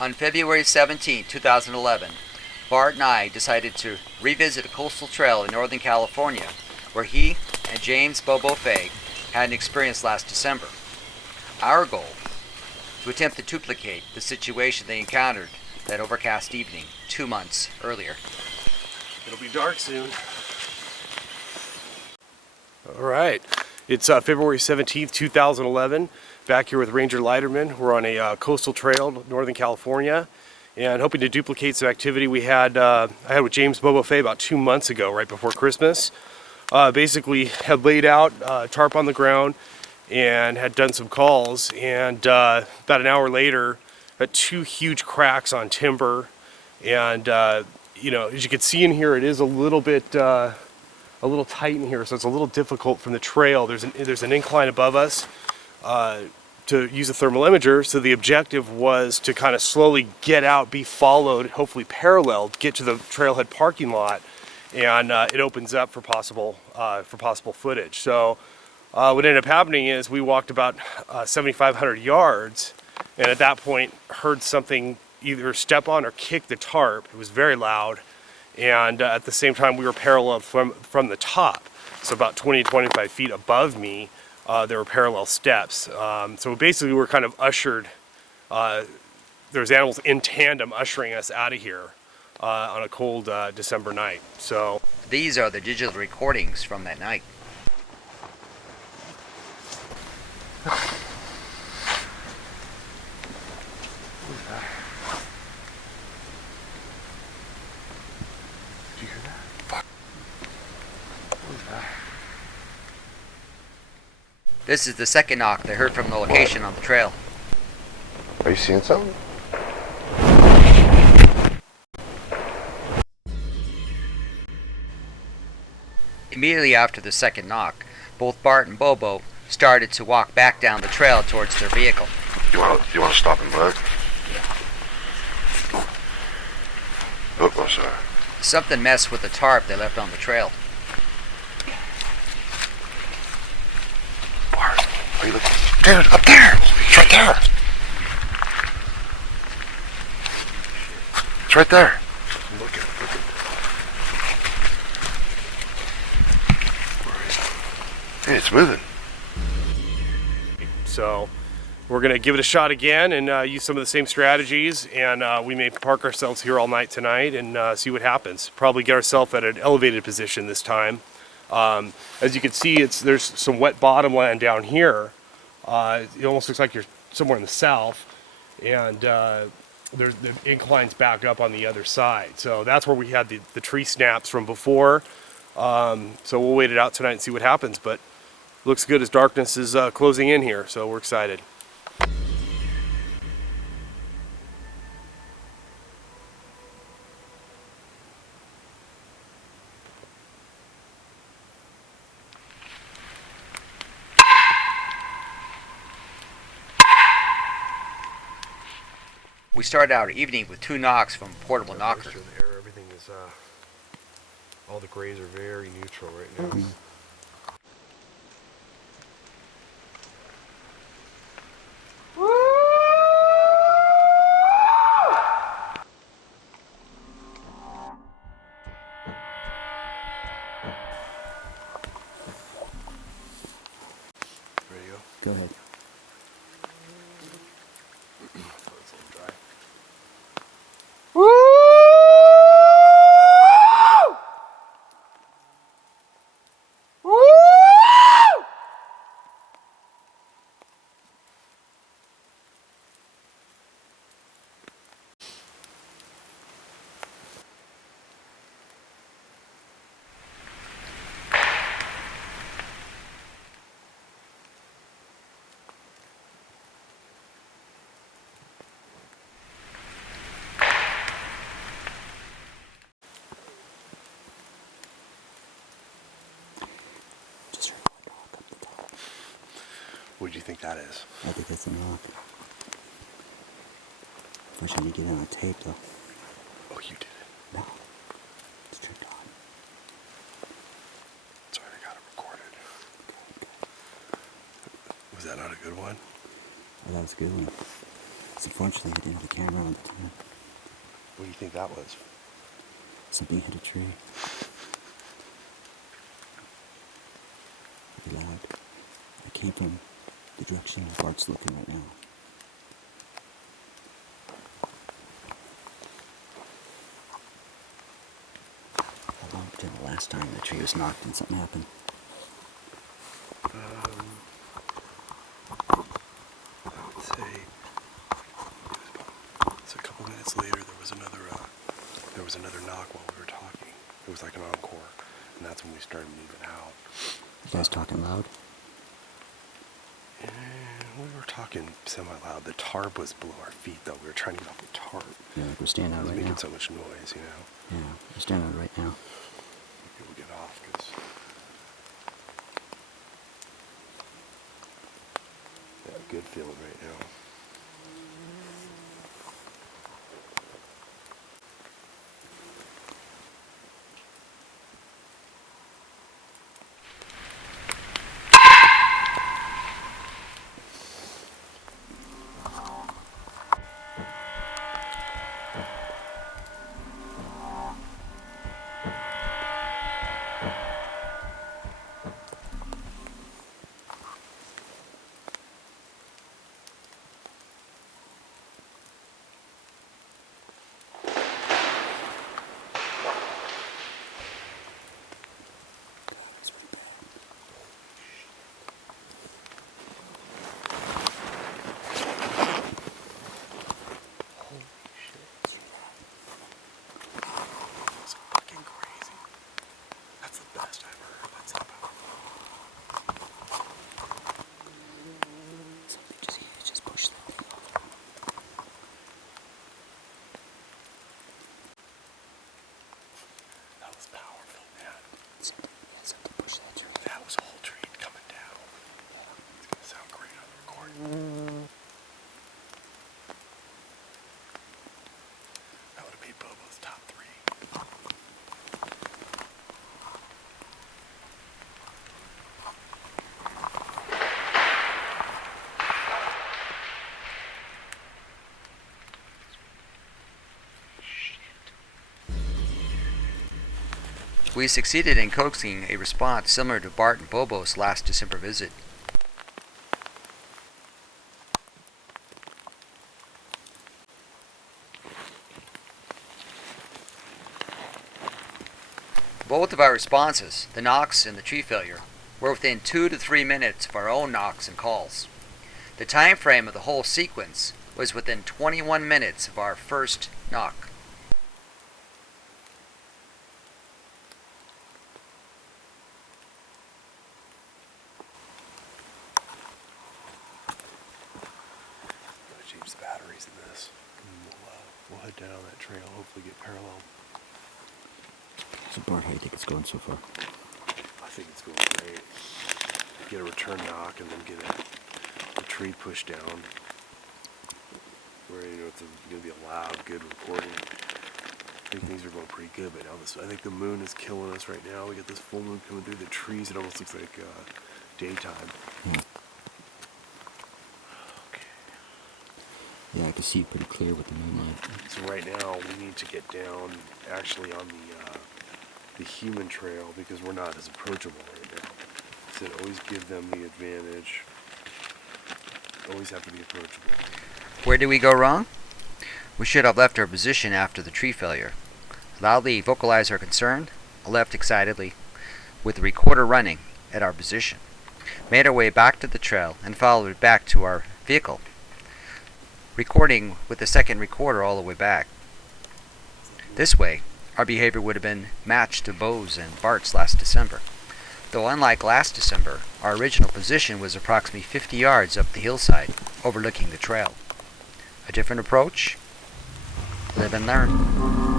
On February 17, 2011, Bart and I decided to revisit a coastal trail in Northern California where he and James Bobo Fay had an experience last December. Our goal, to attempt to duplicate the situation they encountered that overcast evening 2 months earlier. It'll be dark soon. All right, it's February 17th, 2011. Back here with Ranger Leiterman. We're on a coastal trail, Northern California, and hoping to duplicate some activity we had I had with James Bobo Fay about 2 months ago, right before Christmas. Basically had laid out tarp on the ground and had done some calls, and about an hour later had 2 huge cracks on timber. And you know, as you can see in here, it is a little bit a little tight in here, so it's a little difficult from the trail. There's an incline above us to use a thermal imager, so the objective was to kind of slowly get out, be followed, hopefully paralleled, get to the trailhead parking lot, and it opens up for possible footage. So what ended up happening is we walked about 7,500 yards, and at that point heard something either step on or kick the tarp. It was very loud, and at the same time we were parallel from the top, so about 20 to 25 feet above me. There were parallel steps. So basically we're kind of ushered, there's animals in tandem ushering us out of here on a cold December night. So these are the digital recordings from that night. Did you hear that? Fuck. What was that? This is the second knock they heard from the location on the trail. Are you seeing something? Immediately after the second knock, both Bart and Bobo started to walk back down the trail towards their vehicle. You want to stop and look? Oh, I'm sorry. Something messed with the tarp they left on the trail. Bart, are you looking? Dude, up there! It's right there! It's right there! Look at it. Where is it? Hey, it's moving. So we're going to give it a shot again and use some of the same strategies, and we may park ourselves here all night tonight and see what happens. Probably get ourselves at an elevated position this time. As you can see, there's some wet bottom land down here. It almost looks like you're somewhere in the south, and the inclines back up on the other side. So that's where we had the tree snaps from before. So we'll wait it out tonight and see what happens, but looks good as darkness is closing in here, so we're excited. We started our evening with 2 knocks from a portable knocker. Everything is, all the grays are very neutral right now. Ready to go? Go ahead. What do you think that is? I think that's a knock. Wish I could get it on tape though. Oh, you did it. No. It's turned on. Sorry, I got it recorded. Was that not a good one? Oh, that was a good one. 'Cause unfortunately, I didn't have a camera on the time. What do you think that was? Something hit a tree. Pretty loud. It came from the direction Bart's looking right now. How long did the last time the tree was knocked and something happened? I would say it's a couple minutes later. There was another knock while we were talking. It was like an encore, and that's when we started moving out. You guys talking loud? And we were talking semi-loud. The tarp was below our feet, though. We were trying to get off the tarp. Yeah, like we're standing out It was right making now. so much noise, you know. Yeah, we're standing out right now. Maybe we'll get off because good feeling right now. Just push that thing off. That was powerful, man. Something push that tree. That was a whole tree coming down. It's gonna sound great on the recording. That would have made Bobo's top 3. We succeeded in coaxing a response similar to Bart and Bobo's last December visit. Both of our responses, the knocks and the tree failure, were within 2 to 3 minutes of our own knocks and calls. The time frame of the whole sequence was within 21 minutes of our first knock. Change the batteries in this. And we'll head down that trail, hopefully get parallel. So Bart, how do you think it's going so far? I think it's going great. Get a return knock and then get a tree pushed down. Where it's going to be a loud, good recording. I think things are going pretty good, but now I think the moon is killing us right now. We get this full moon coming through the trees. It almost looks like daytime. Yeah. Yeah, I can see it pretty clear with the moonlight. So right now we need to get down actually on the human trail because we're not as approachable right now. So always give them the advantage. Always have to be approachable. Where did we go wrong? We should have left our position after the tree failure. Loudly vocalized our concern, left excitedly, with the recorder running at our position. Made our way back to the trail and followed it back to our vehicle, recording with the second recorder all the way back. This way, our behavior would have been matched to Bo's and Bart's last December. Though unlike last December, our original position was approximately 50 yards up the hillside, overlooking the trail. A different approach? Live and learn.